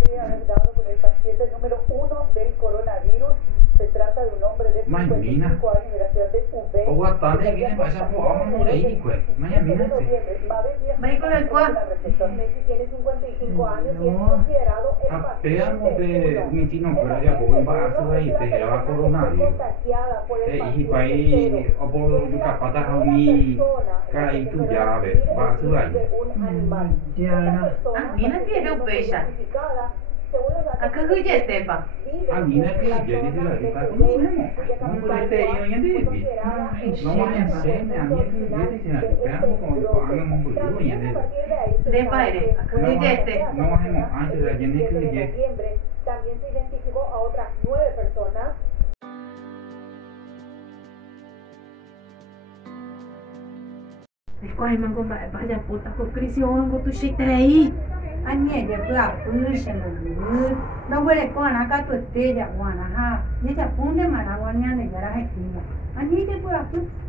cree haber dado con el paciente número 1 del coronavirus. Se trata de un hombre de 55 años de la ciudad de Ubé. Messi tiene 55 años y es considerado el paciente contagiada por el También se identificó a otras 9 personas. Quay mang con bạn bây giờ phụ tao có crisis không có tôi shit đấy anh nhảy để bữa bữa xem một đâu có để con nó cá tuột tê giả hoàn ha nhảy chả phun đấy mà nó ngon này ra hay gì anh nhảy để bữa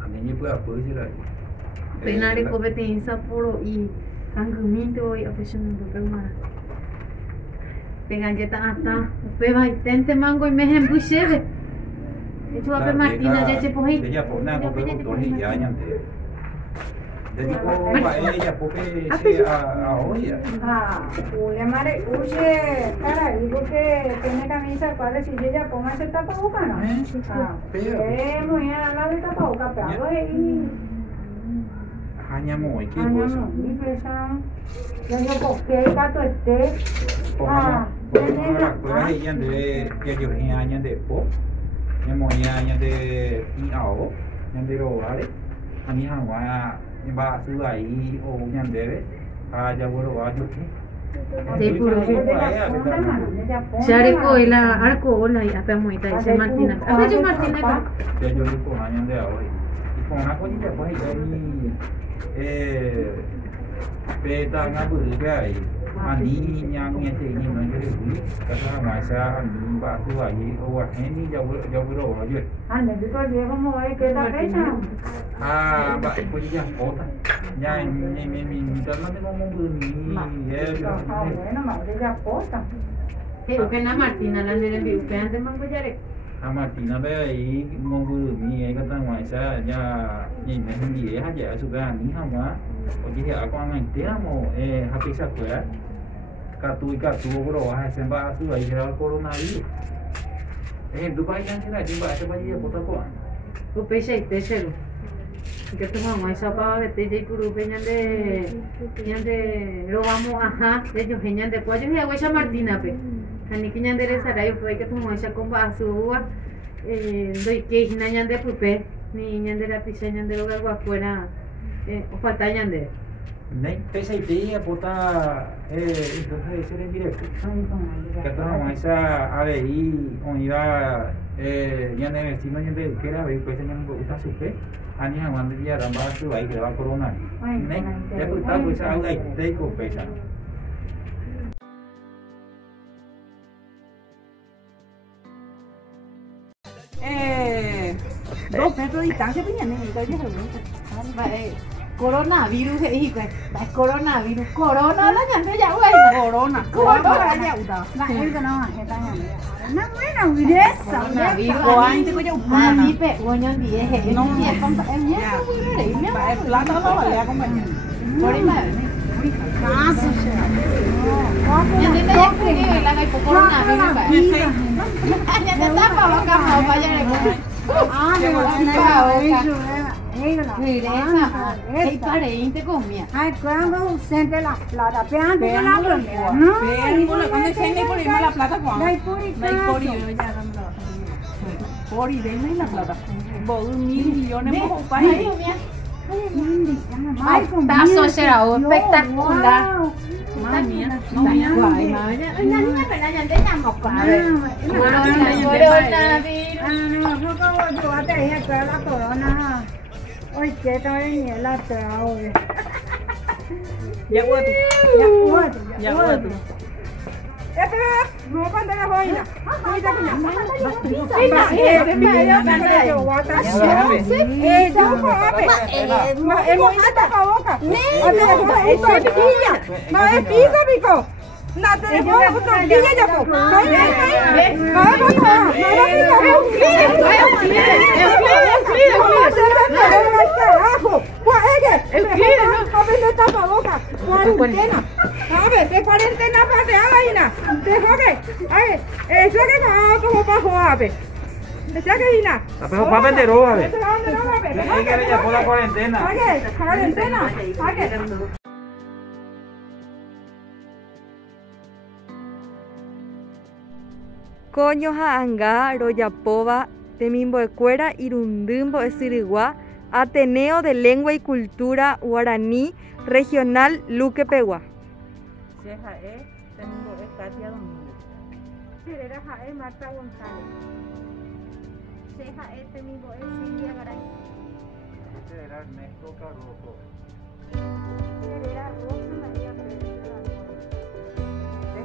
anh nhảy bữa chứ rồi bên này có bên tiền Sapporo y ang gumin tôi operation được cái mà dengan jeta ata pe vai tente mango y mehem buseve itu apa Martina je pohi dia pernah ko pe ko ni ya nyante jadi ko ba ella pope se a hoy le mare uje cara digo que tiene camisa cuál si ella póngase tapabocas no muy a la de tapabocas pero hanya mau iki bos ini pesan yo porque gato este Pues yan de ya yo yan de po yan mo yan de i ao yan de ro vale ani han wa ni ba su ai o yan de ja wo ro wa ju de puro share ko ila arko ola apa mo ita se Martina apa yo Martina ka ya yo ko yan de ao y con na ko ni de pues ni beta ngabu gai ani yang ni te ni no jere ui kata masa ani ba tu ai o wa ni ya ro wa ju ande to je como es que ta fecha ba ko ya kota ya mi ta no tengo mo ni bueno ma de ya kota pero que na Martina la de viu que ande mango yare a Martina be ai ngongu ni ai kata masa ya ni ni ha ya su ga ni ha ma o ji ya ko ngai te mo happy sa ko ya Katu bro, hasil bahasa tu lagi kalau coronavirus. Dubai yang kita jumpa apa dia kota ko. Ko pesa ite selo. Que tomamos esa pa de de puro peñan de lo vamos ajá, de ellos peñan de cuello y agua Martina pe. Ani que ñan de esa yo fue que tomamos esa con vaso doy que ñan de pupe, ni ñan de la pizza ñan de lo algo afuera o falta ñan de Nei pesa idea bota entonces ese en directo que estamos esa a ver y on iba ya de vecino ya de que era ver pues ya me gusta su fe ani aguan de día ramba su ahí que va corona nei ya tú estás pues algo ahí de con pesa 2 metros de distancia pues ya no me coronavirus que dije que coronavirus corona la ñande ya güey corona ya uta la gente no está ya no buena viresa coronavirus o antes que yo mami pe goño dije no ni es con el ya el plata lo valía como por ahí caso ñande te ya que la hay coronavirus ya te tapa boca no vaya es parente comía. Ay, cuando siempre la plata, peando con la plata. No, cuando siempre ponemos la plata, cuando no hay puri, Pori, denme la plata. Vos 1.000 millones por un país. Tazo será espectacular. Madre mía, La niña pero ya te llamo corona. Ôi chết ơi, nhớ là trời. Ya udah. No cuando la vaina. Nate de boa tortilla ya po. Cuarentena. ¿Sabes? ¿Qué cuarentena paseada, Ina? ¿Te jogue? Ay, eso que va como para joder. ¿Decía que Ina? Pero para vender ropa, ¿Te va a vender ropa? es que le llamó la cuarentena. ¿Cuarentena? Coño ha'anga royapóva temimbo'ekuéra irundýmbo Esyrygua, Ateneo de Lengua y Cultura Guaraní Regional Luque Pegua. Ha'e temimbo'e Katia Domínguez. Terera ha'e Marta González. Ha'e temimbo'e Silvia Garay. Era Ernesto Carrojo. Terera Rosa María Pérez.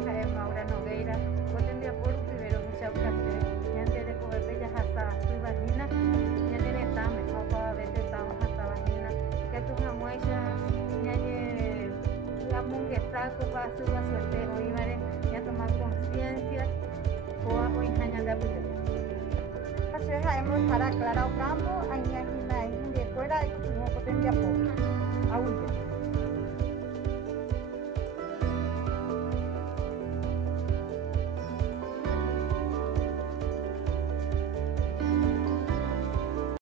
Ha'e Maura Nogueira. Potendia por Rivero Michaucate. Ñande de Covepeya hasta Suivagina. Ñande de Tame. Opa vete Tame hasta Vagina. Que tu jamuecha. Ñande la mungueta copa suba suerte. Oímare. Ya tomar conciencia. Coa hoy Ñande Apute. Hemos para Clara Ocampo, Aña Gina, de fuera y como potencia poca.